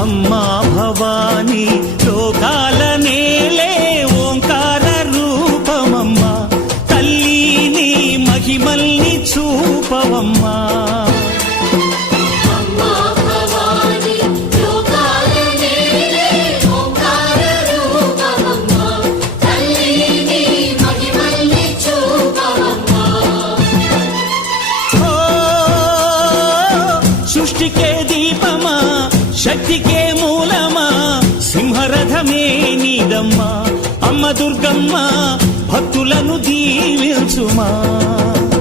అమ్మా భవానీ లోకాల నేలే ఓంకార రూపమమ్మా తల్లి నీ మహిమల్ని చూపవమ్మా సృష్టికే దీపమా శక్తికే మూలమా సింహరథమే నీదమ్మా అమ్మ దుర్గమ్మ భక్తులను దీవించుమా